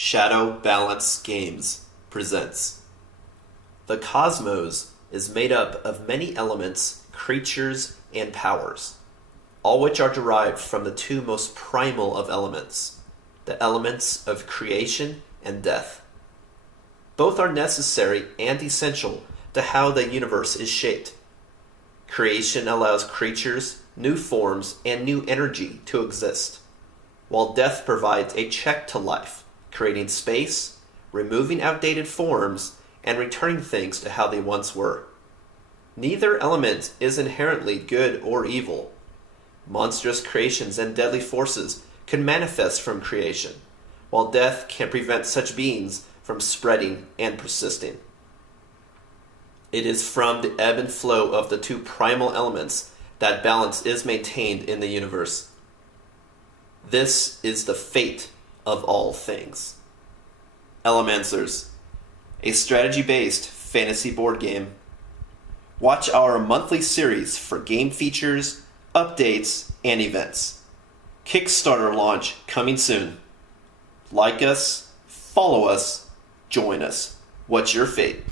Shadow Balance Games presents. The cosmos is made up of many elements, creatures, and powers, all which are derived from the two most primal of elements, the elements of creation and death. Both are necessary and essential to how the universe is shaped. Creation allows creatures, new forms, and new energy to exist, while death provides a check to life, creating space, removing outdated forms, and returning things to how they once were. Neither element is inherently good or evil. Monstrous creations and deadly forces can manifest from creation, while death can prevent such beings from spreading and persisting. It is from the ebb and flow of the two primal elements that balance is maintained in the universe. This is the fate of all things. Elemancers, a strategy-based fantasy board game. Watch our monthly series for game features, updates, and events. Kickstarter launch coming soon. Like us, follow us, join us. What's your fate?